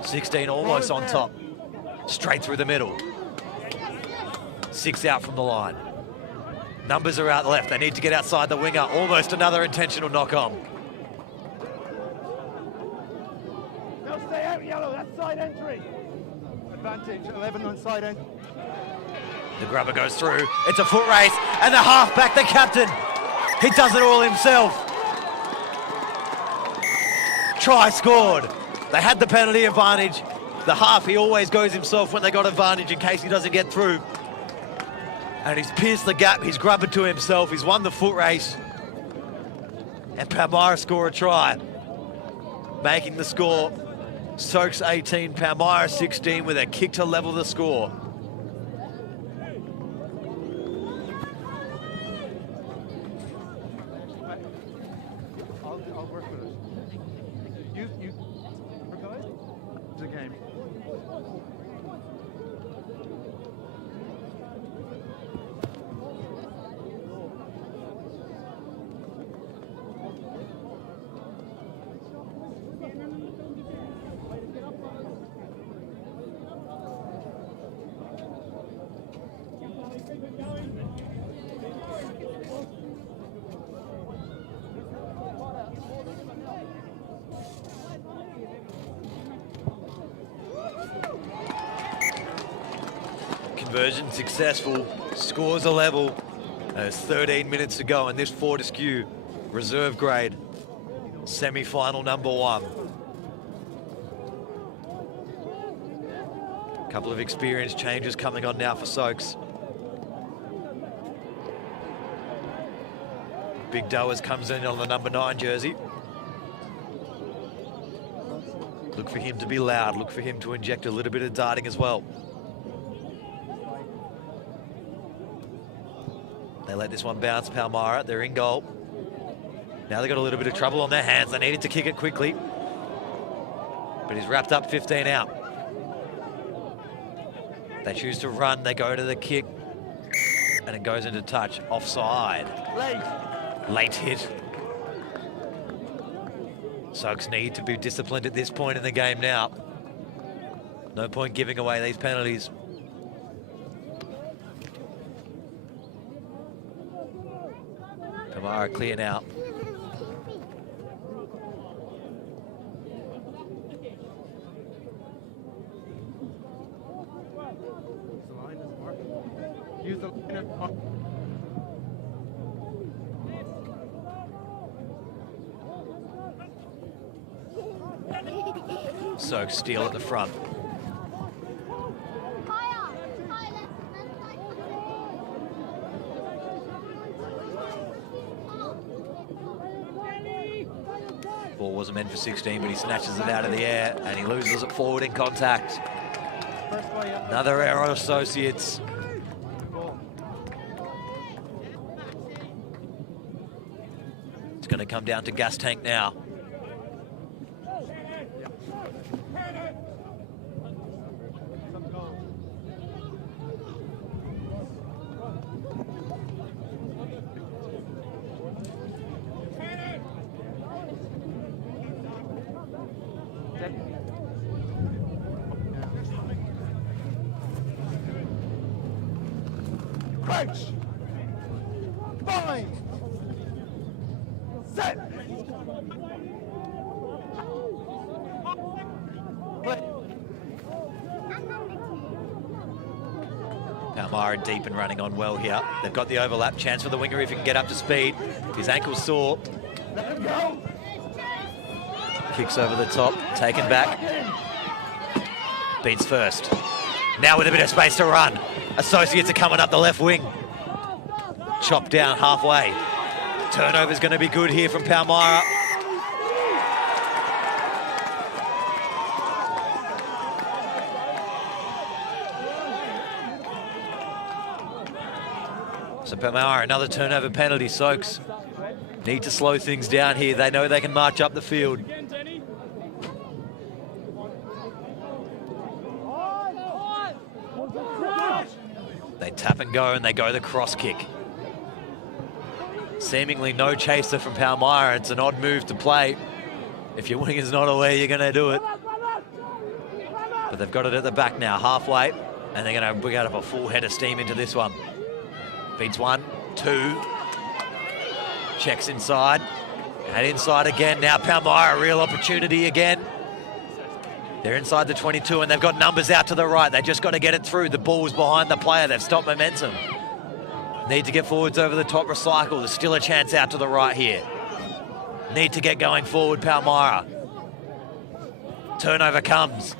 16 almost on top. Straight through the middle. 6 out from the line. Numbers are out left. They need to get outside the winger. Almost another intentional knock on. No, stay out, yellow. That's side entry. Advantage, 11 on side end. The grubber goes through. It's a foot race, and the halfback, the captain, he does it all himself. Try scored. They had the penalty advantage. The half, he always goes himself when they got advantage in case he doesn't get through. And he's pierced the gap. He's grubbed it to himself. He's won the foot race. And Palmyra score a try, making the score Soaks 18, Palmyra 16 with a kick to level the score. I'll work with it. We're good? It's a game. Conversion successful, scores a level. There's 13 minutes to go in this Fortescue reserve grade semi-final number 1. Couple of experience changes coming on now for Soaks. Big Doers comes in on the number 9 jersey. Look for him to be loud, look for him to inject a little bit of darting as well. They let this one bounce, Palmyra. They're in goal. Now they've got a little bit of trouble on their hands. They needed to kick it quickly. But he's wrapped up 15 out. They choose to run. They go to the kick. And it goes into touch. Offside. Late hit. Soaks need to be disciplined at this point in the game now. No point giving away these penalties. Palmyra clear now. The line doesn't work. Use the line. Soaks steal at the front. Ball wasn't meant for 16, but he snatches it out of the air and he loses it forward in contact. Another error, Associates. It's going to come down to gas tank now. Crunch. Fine. Set. Play. Palmyra deep and running on well here. They've got the overlap chance for the winger if he can get up to speed. His ankle's sore. Let him go. Kicks over the top, taken back. Beats first. Now with a bit of space to run. Associates are coming up the left wing. chopped down halfway. Turnover's going to be good here from Palmyra. So Palmyra, another turnover penalty. Soaks need to slow things down here. They know they can march up the field. They tap and go, and they go the cross kick. Seemingly no chaser from Palmyra. It's an odd move to play. If your wing is not aware, you're going to do it. But they've got it at the back now, halfway, and they're going to bring out up a full head of steam into this one. Beats 1, 2. Checks inside, and inside again. Now Palmyra, real opportunity again. They're inside the 22, and they've got numbers out to the right. They just got to get it through. The ball's behind the player. They've stopped momentum. Need to get forwards over the top, recycle. There's still a chance out to the right here. Need to get going forward, Palmyra. Turnover comes.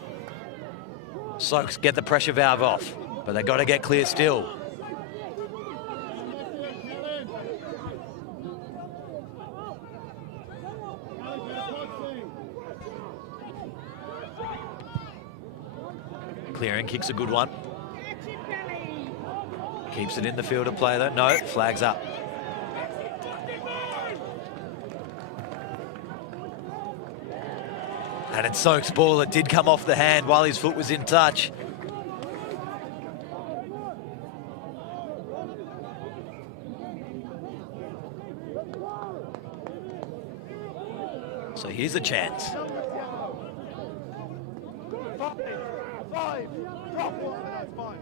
Soaks get the pressure valve off, but they've got to get clear still. Clearing, kicks a good one. Keeps it in the field of play though. No, flags up. And it's Soaks' ball. It did come off the hand while his foot was in touch. So here's a chance. Five. Drop one, that's fine.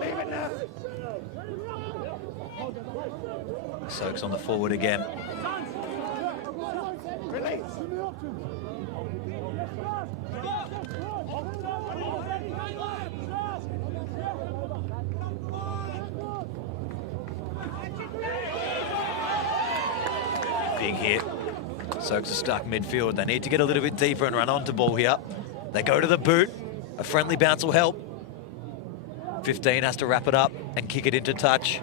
Leave it now. Soaks on the forward again. Release. Big hit. Soaks are stuck midfield. They need to get a little bit deeper and run onto ball here. They go to the boot. A friendly bounce will help. 15 has to wrap it up and kick it into touch.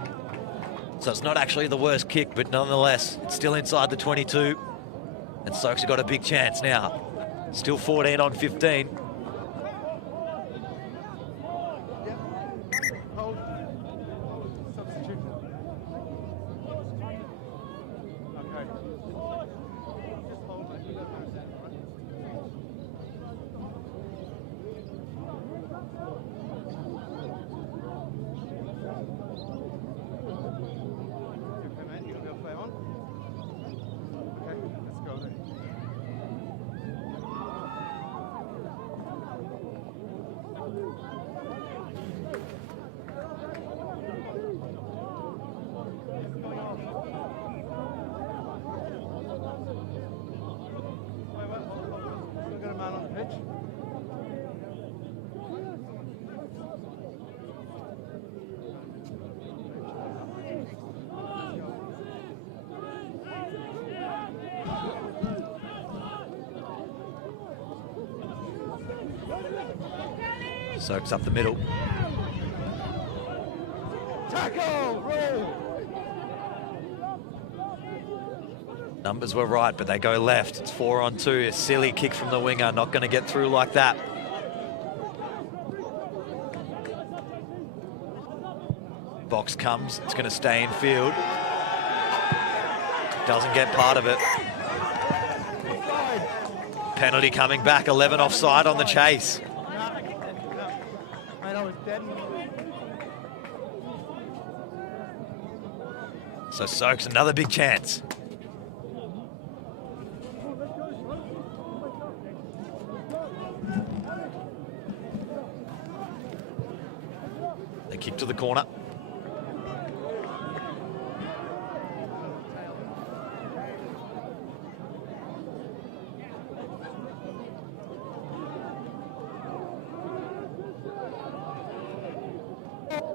So it's not actually the worst kick, but nonetheless, it's still inside the 22. And Soaks have got a big chance now. Still 14 on 15. Hold. Substitute. Okay. Just hold, mate. Okay, mate, you gonna be able to play on? Okay, let's go then. Still got a man on the pitch. Soaks up the middle. Tackle! Roll! Numbers were right, but they go left. It's 4 on 2. A silly kick from the winger. Not going to get through like that. Box comes. It's going to stay in field. Doesn't get part of it. Penalty coming back. 11 offside on the chase. I know it's dead. So Soaks another big chance. They kick to the corner.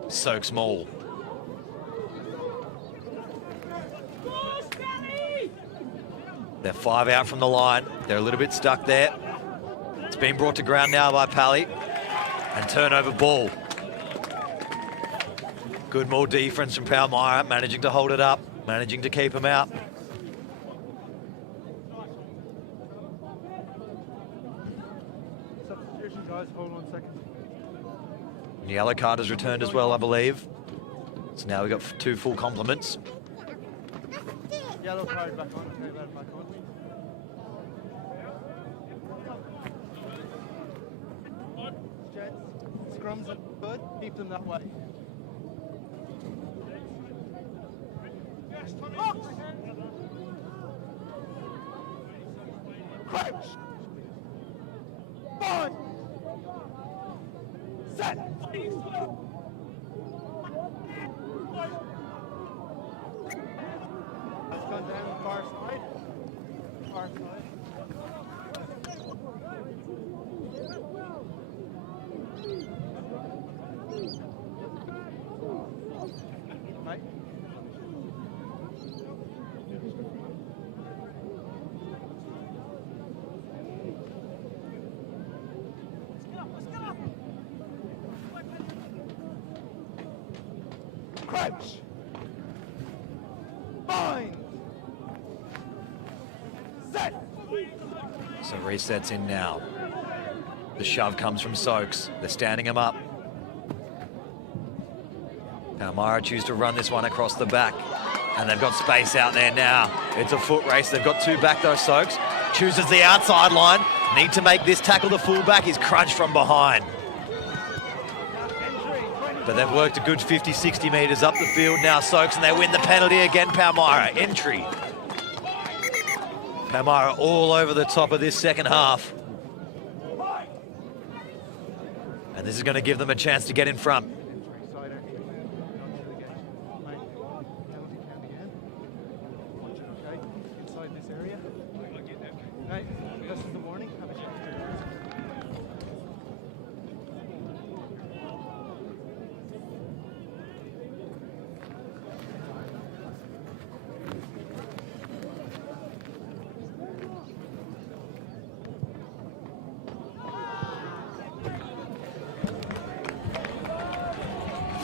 Soaks Maul. They're 5 out from the line. They're a little bit stuck there. It's been brought to ground now by Pally. And turnover ball. Good Maul defense from Palmyra, managing to hold it up, managing to keep him out. Substitution, guys. Hold on a second. The yellow card has returned as well, I believe. So now we've got 2 full complements. Yellow card back on. Okay, let it back on. Gents, scrums are good. Keep them that way. Crouch. Five. Set. Let's go down far side. Far side. Right. Crouch. Bind. Set. So resets in now. The shove comes from Soaks. They're standing him up. Palmyra choose to run this one across the back. And they've got space out there now. It's a foot race. They've got 2 back though, Soaks. Chooses the outside line. Need to make this tackle the fullback. He's crunched from behind. But they've worked a good 50, 60 metres up the field now, Soaks, and they win the penalty again, Palmyra. Entry. Palmyra all over the top of this second half. And this is going to give them a chance to get in front.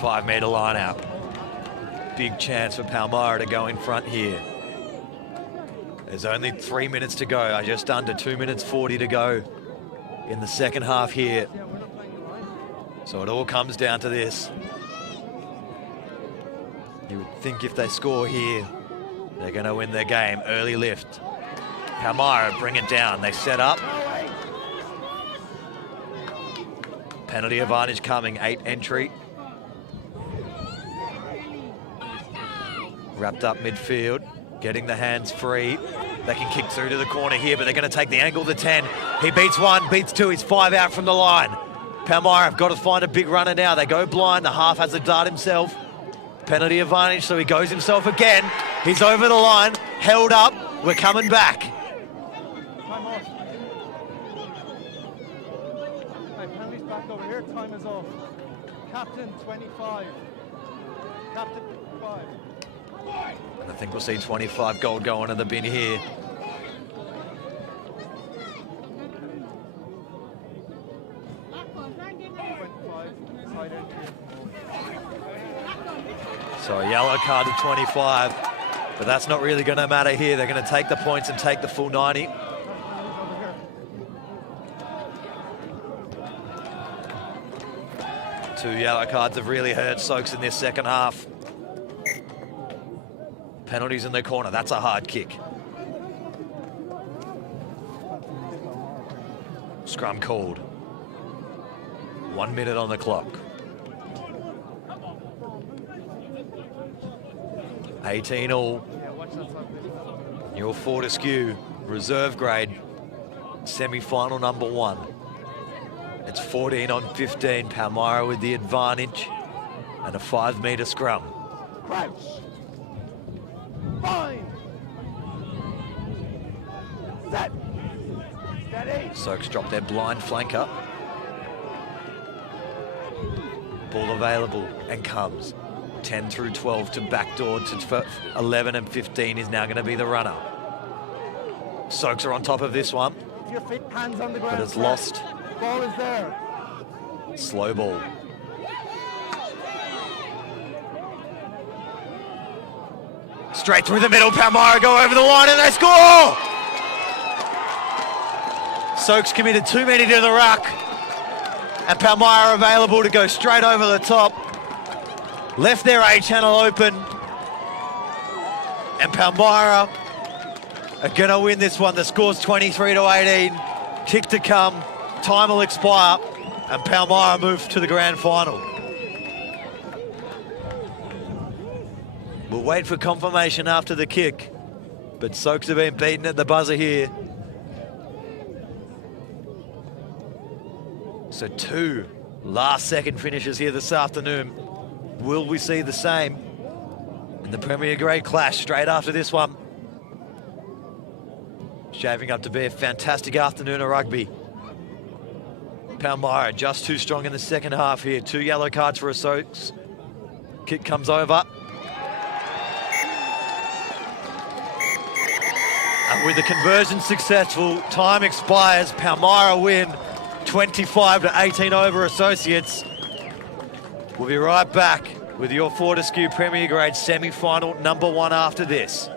Five-metre line out. Big chance for Palmyra to go in front here. There's only 3 minutes to go, just under 2 minutes 40 to go in the second half here. So it all comes down to this. You would think if they score here, they're going to win their game. Early lift. Palmyra bring it down. They set up. Penalty advantage coming, 8 entry. Wrapped up midfield, getting the hands free. They can kick through to the corner here, but they're going to take the angle to 10. He beats 1, beats 2, he's 5 out from the line. Palmyra have got to find a big runner now. They go blind, the half has a dart himself. Penalty advantage, so he goes himself again. He's over the line, held up, we're coming back. Time off. Right, penalty's back over here, time is off. Captain 25. Captain 5. And I think we'll see 25 gold go into the bin here. So a yellow card to 25, but that's not really going to matter here. They're going to take the points and take the full 90. Two yellow cards have really hurt Soaks in this second half. Penalties in the corner, that's a hard kick. Scrum called. 1 minute on the clock. 18 all. Your Fortescue, reserve grade, semi-final number 1. It's 14 on 15, Palmyra with the advantage and a 5-metre scrum. Crouch. Bind. Set. Steady. Soaks drop their blind flanker. Ball available and comes. 10 through 12 to backdoor to 11 and 15 is now going to be the runner. Soaks are on top of this one, Your feet, hands on the ground. but it's lost. Ball is there. Slow ball. Straight through the middle, Palmyra go over the line and they score! Soaks committed too many to the ruck, and Palmyra available to go straight over the top. Left their A channel open, and Palmyra are gonna win this one. The score's 23 to 18. Kick to come, time will expire, and Palmyra move to the grand final. We'll wait for confirmation after the kick, but Soaks have been beaten at the buzzer here. So 2 last-second finishes here this afternoon. Will we see the same in the Premier Grade clash straight after this one? Shaping up to be a fantastic afternoon of rugby. Palmyra just too strong in the second half here. 2 yellow cards for Soaks. Kick comes over. And with the conversion successful, time expires. Palmyra win 25 to 18 over Associates. We'll be right back with your Fortescue Premier Grade semi-final number 1 after this.